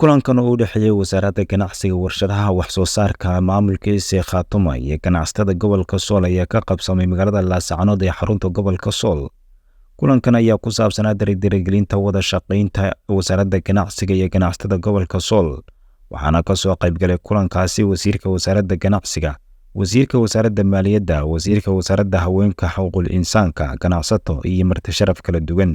kulankan oo u dhexeeyay wasaaradda ganacsiga warshadaha wax soo saarka maamulkiisa Khaatuma iyo ganacsatada gobolka Sool ayaa ka qabsamay magaalada Laascaanood ee xarunta gobolka Sool. Kulankan ayaa ku saabsanaa dardargelinta wada shaqeynta wasaaradda ganacsiga iyo ganacsatada gobolka Sool, waxaana ka soo qayb galay kulankaasi wasiirka wasaaradda ganacsiga, wasiirka wasaaradda maaliyadda, wasiirka wasaaradda haweenka, xuquuqul insaanka, ganacsato iyo marti sharaf kala duwan.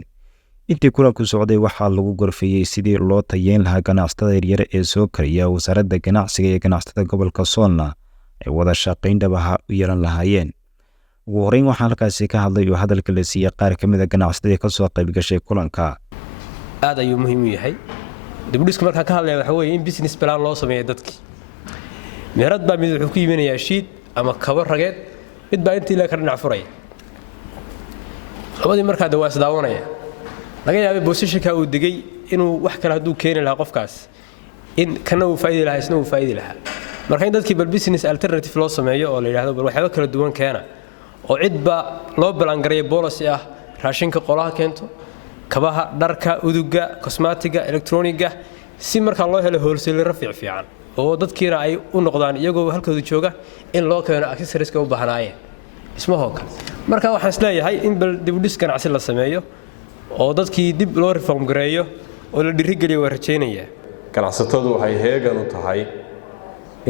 intii kulanku socday waxaa lagu gorfeeyay sidii loo tayeyn lahaa ganacsatada yaryar ee soo kariya wasaaradda ganacsiga iyo ganacsatada gobolka Soolna ay wada shaqeyn dhabaha u yeelan lahaayeen. ugu horeyn waxaa halkaasi ka hadlay oo hadalka la siiyay qaar ka mid ah ganacsatada ka soo qayb gashay kulanka. aad ayuu muhiim u yahay dibdhiska marka ka hadlaya waxa weeye in business plan loo sameeyo dadkii meherad baa mid wuxuu ku yimaanayaa shiid ama kaba rageed mid baa intii la ka dhinac furaya labadii markaa dawaas daawanaya laga yaabay positionka uu digay inuu wax kale haduu keenay lahaa qofkaas in kana uu faa'iido lahaa isna uu faa'iido lahaa marka in dadkii bal business alternative loo sameeyo oo la yiraahdo bal waxyaabo kala duwan keena oo cidba loo balan gareeyo policy ah raashinka qolaha keento kabaha dharka uduga cosmetiga electroniga si marka loo helo wholesale rafiic fiican oo dadkiina ay u noqdaan iyagoo halkooda jooga in loo keeno accessories-ka u baahnaayeen isma hookan marka waxaan isleeyahay in bal dibdhis ganacsi la sameeyo oo dadkii dib loo reform gareeyo oo la dhirigeliyo waa rajaynaya ganacsatadu waxay heegan u tahay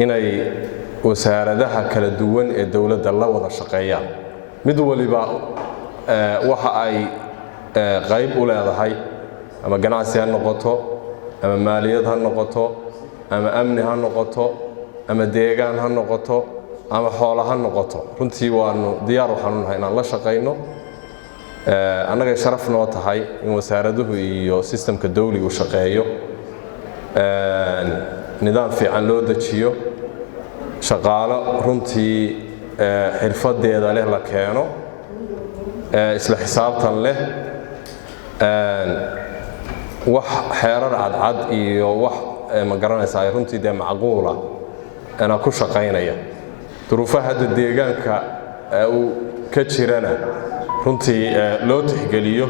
inay wasaaradaha kala duwan ee dawladda la wada shaqeeyaan mid waliba waxa ay qayb u leedahay ama ganacsi ha noqoto ama maaliyad ha noqoto ama amni ha noqoto ama deegaan ha noqoto ama xoolo ha noqoto runtii waanu diyaar waxaan u nahay inaan la shaqeyno anaga sharaf noo tahay in wasaaraduhu iyo systemka dawliga u shaqeeyo nidaam fiican loo dajiyo shaqaalo runtii xirfadeeda leh la keeno isla xisaabtan leh wax xeerar cadcad iyo wax ma garanaysaa runtii de macquula ana ku shaqeynaya duruufaha hadda deegaanka uu ka jirana runtii loo tixgeliyo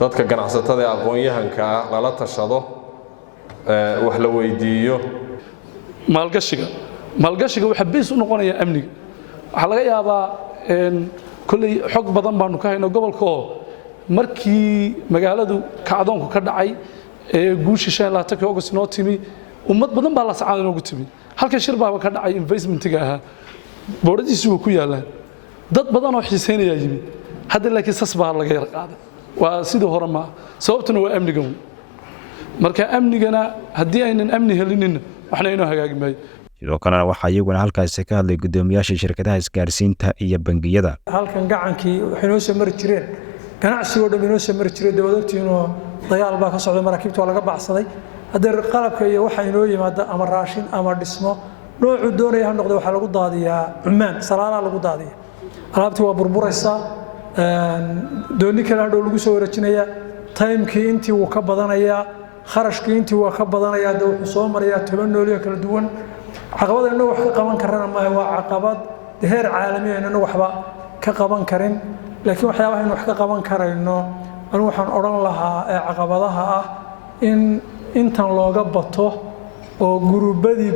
dadka ganacsatada aqoon-yahanka lala tashado wax la weydiiyo maalgashiga waxa bees u noqonaya amniga waxa laga yaabaa kulli xog badan baanu ka hayno gobolka oo markii magaaladu kacdoonku ka dhacay ee guushi 25 August noo timi ummad badan baa la sacaaday noogu timi halka shir baa ka dhacay investmentiga ahaa booradiisu ku yaalaan dad badan oo xiiseynaya yimid hadda laakiin sasbaa laga yar qaaday waa sidoo hore ma sababtuna waa amniga marka amnigana hadii aynan amni helinin waxna inoo hagaagi maayo sidoo kale waxa iyaguna halkaas ka hadlay gudoomiyaasha shirkadaha isgaarsiinta iyo bangiyada halkan gacankii waxay noo soo mari jireen ganacsiga oo dhan inoo soo mari jiray dawladtiina dagaal baa ka socday maraakiibta laga baxsaday hadda qalabka iyo waxa inoo yimaada ama raashin ama dhismo noocu doonaya ha noqdo waxa lagu daadiyaa Cumaan salaala lagu daadiyaa alaabtii waa burburaysa dooni kale hadhow lagu soo wareejinaya timekii intii uu ka badanaya kharashkii intii waa ka badanaya dad wuxuu soo maraya 10 noolyo kala duwan caqabadana wax ka qaban karana ma waa caqabad heer caalami ah waxba ka qaban karin laakiin waxyaabaha in wax ka qaban karayno anu waxaan oran lahaa caqabadaha ah in intan looga bato oo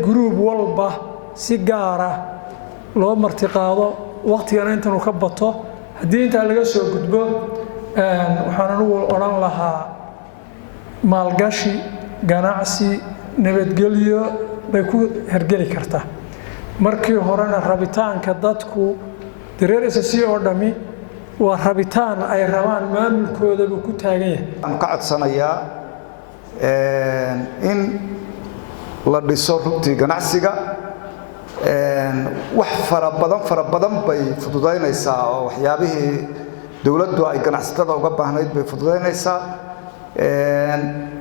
group walba si gaar ah loo martiqaado waqtigan intan ka bato hadii inta laga soo gudbo waxaan anu oran lahaa maalgashi ganacsi nabadgelyo bay ku hergeli kartaa markii horena rabitaanka dadku dareeraysi oo dhami waa rabitaan ay rabaan maamulkooda ku taagan yahay aan ka codsanayaa in la dhiso rugtii ganacsiga wax fara badan bay fududeynaysaa oo waxyaabihii dawladdu ay ganacsatada uga baahnayd bay fududeynaysaa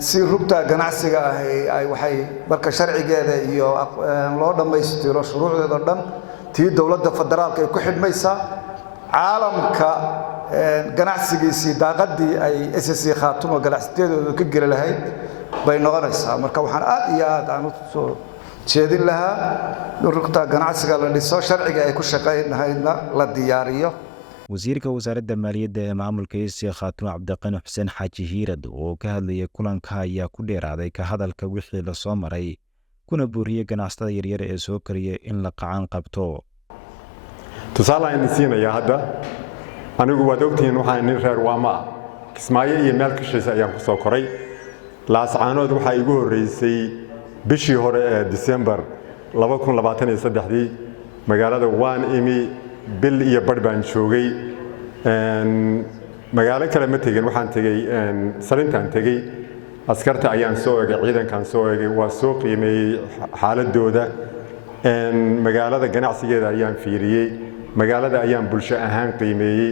si rugta ganacsiga ay waxay marka sharcigeeda iyo loo dhameystiro shuruucdeeda dhan tii dawladda federaalka ay ku xidmaysaa caalamka ganacsigiisii daaqadii ay SSC Khaatuma ganacsateedooda ka gali lahayd bay noqonaysaa marka waxaan aad iyo aad aan u soo jeedin lahaa rugta ganacsiga la dhiso sharciga ay ku shaqeynayna la diyaariyo wasiirka wasaaradda maaliyadda ee maamulka ECA Khaatumo Cabdiqani Xuseen Xaaji Hiirad oo ka hadlayay kulanka ayaa ku dheeraaday ka hadalka wixii la soo maray kuna buuriyay ganacsatada yaryar ee soo kariya in la qacan qabto. tusaale aan siinaya hadda anigu waad ogtihiin waxaan nin reer Waama Kismaayo iyo meel ka shaqeeya ayaan ku soo koray. Laascaanood waxa igu horeysay bishii hore ee December 2023 magaalada waan imi bil iyo bar baan joogay magaalo kale ma tegin waxaan tegay salintaan tegay askarta ayaan soo eegay ciidankan soo eegay waa soo qiimeeyay xaaladooda magaalada ganacsigeeda ayaan fiiriyay magaalada ayaan bulsho ahaan qiimeeyay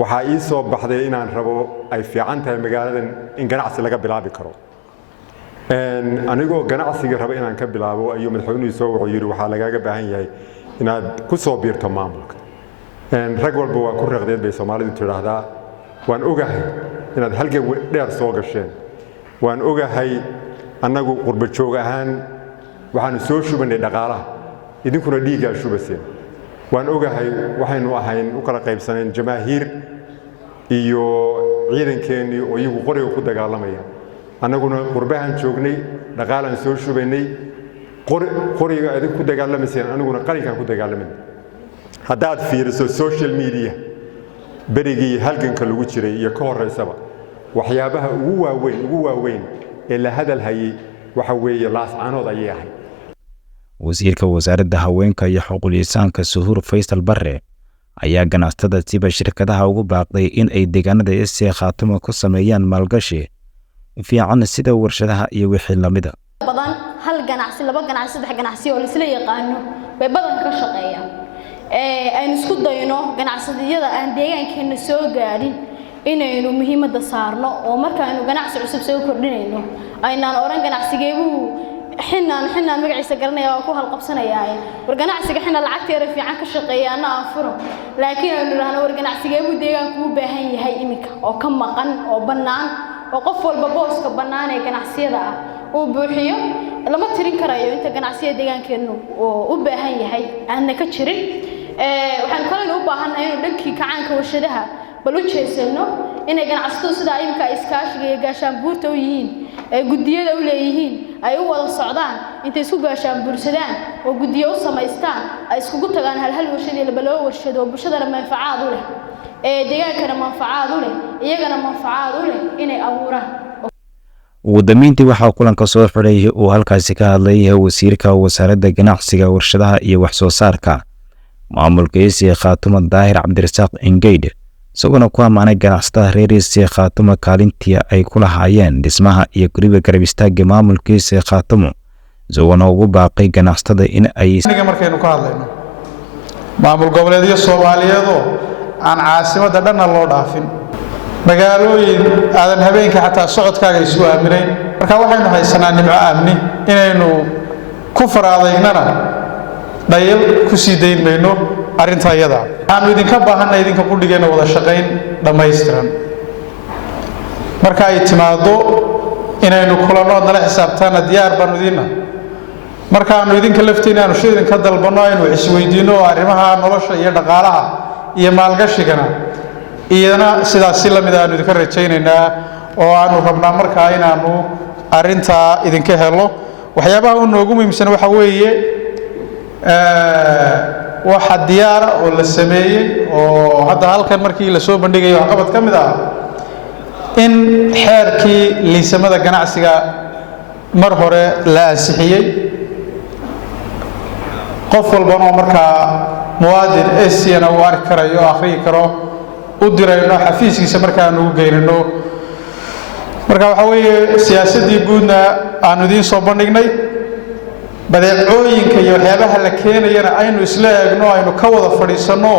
waxa ii soo baxday inaan rabo ay fiican tahay magaaladan in ganacsi laga bilaabi karo anigoo ganacsiga raba inaan ka bilaabo ayuu madaxweynuhu soo wuxuu yiri waxa lagaaga baahan yahay inaad ku soo biirto maamulka rag walba waa ku raqdeed bay Soomaalidu tiraahdaa waan ogahay inaad halka dheer soo gasheen waan ogahay annagu qurba joog ahaan waxaan soo shubanay dhaqaalaha idinkuna dhiiga shubaseen waan ogahay waxaynu ahayn u kala qaybsaneen jamaahiir iyo ciidankeeni oo iyagu qoriga ku dagaalamaya annaguna qurbahan joognay dhaqaalaan soo shubanay qoriga aad ku dagaalamayeen aniguna qalinkan ku dagaalamayay haddaad fiiriso social media berigii halganka lagu jiray iyo ka horeysaba waxyaabaha ugu waaweyn ee la hadal hayay waxa weeye Laascaanood ayay ahayd. wasiirka wasaaradda haweenka iyo xuquuqul insaanka Suhuur Faysal Barre ayaa ganacsatada siba shirkadaha ugu baaqday in ay deegaanada ECA Khaatumo ku sameeyaan maalgashi fiican sida warshadaha iyo wixii lamida badan hal ganacsi laba ganacsi saddex ganacsi oo isla yaqaano bay badan ka shaqeeyaan aynu isku dayno ganacsadiyada aan deegaankeena soo gaarin inaynu muhiimada saarno oo markaanu ganacsi cusub soo kordhinayno aynaan oran ganacsigeebu xinaan magaciisa garanaya oo ku halqabsanayay war ganacsiga xina lacagteeda fiican ka shaqeeyana aan furo laakiin aynu raahno war ganacsigeebu deegaanku u baahan yahay imika oo ka maqan oo banaan oo qof walba booska banaan ee ganacsiyada ah oo buuxiyo lama tirin karayo inta ganacsiyada deegaankeenu oo u baahan yahay aan ka jirin waxaan kaloo u baahanahay inuu dhankii kacaanka warshadaha bal u jeesano inay ganacsatadu sida imka iskaashiga iyo gaashaan buurta u yihiin ay gudiyada u leeyihiin ay u wada socdaan inta isku gaashaan buursadaan oo gudiyo u samaystaan ay isku tagaan hal warshad iyo laba warshad oo bulshada manfacaad u leh deegaankana manfacaad u leh iyagana manfacaad u leh inay abuuraan. ugu dambeyntii waxaa kulanka soo xiray oo halkaasi ka hadlay wasiirka wasaaradda ganacsiga warshadaha iyo wax soo saarka maamulka ECA Khaatumo Daahir Cabdirasaaq Engeyd isagoo ku amaanay ganacsatada reer ECA Khaatumo kaalintii ay ku lahaayeen dhismaha iyo guriga garab istaagga maamulka ECA Khaatumo isagoo ugu baaqay ganacsatada in ay markaynu ka hadlayno maamul goboleedyo Soomaaliyeed oo aan caasimada dhanna loo dhaafin magaalooyin aadan habeenka xataa socodkaaga isu aaminayn marka waxaynu haysanaa nimco amni inaynu ku faraadeynana dhayal ku sii dayn mayno arinta iyada aan idinka baahanay idinka ku dhigeena wada shaqayn dhameystiran marka ay timaado inaynu kulano nala xisaabtaana diyaar baan idinna marka aanu idinka lafteena aanu shidin ka dalbano aynu isweydiino arrimaha nolosha iyo dhaqaalaha iyo maalgashigana iyana sidaas si lamid ah aanu idinka rajaynaynaa oo aanu rabnaa markaa inaanu arinta idinka helo waxyaabaha uu noogu muhiimsan waxa weeye waxa diyaar oo la sameeyay oo hadda halkan markii la soo bandhigayo waxqabad ka mid ah in xeerkii liisamada ganacsiga mar hore la ansixiyay qof walba oo markaa muwaadin ECA uu arki karayo akhriyi karo u dirayno xafiiskiisa markaan ugu geynano marka waxa weeye siyaasadii guudna aanu idin soo bandhignay badeecooyinka iyo waxyaabaha la keenayana aynu isla eegno aynu ka wada fadhiisano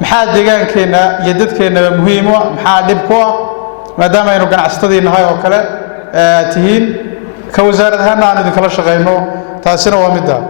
maxaa deegaankeena iyo dadkeena muhiim ah maxaa dhib ku ah maadaama aynu ganacsatadii nahay oo kale tihiin ka wasaaradahana aan idin kala shaqeyno taasina waa mid ah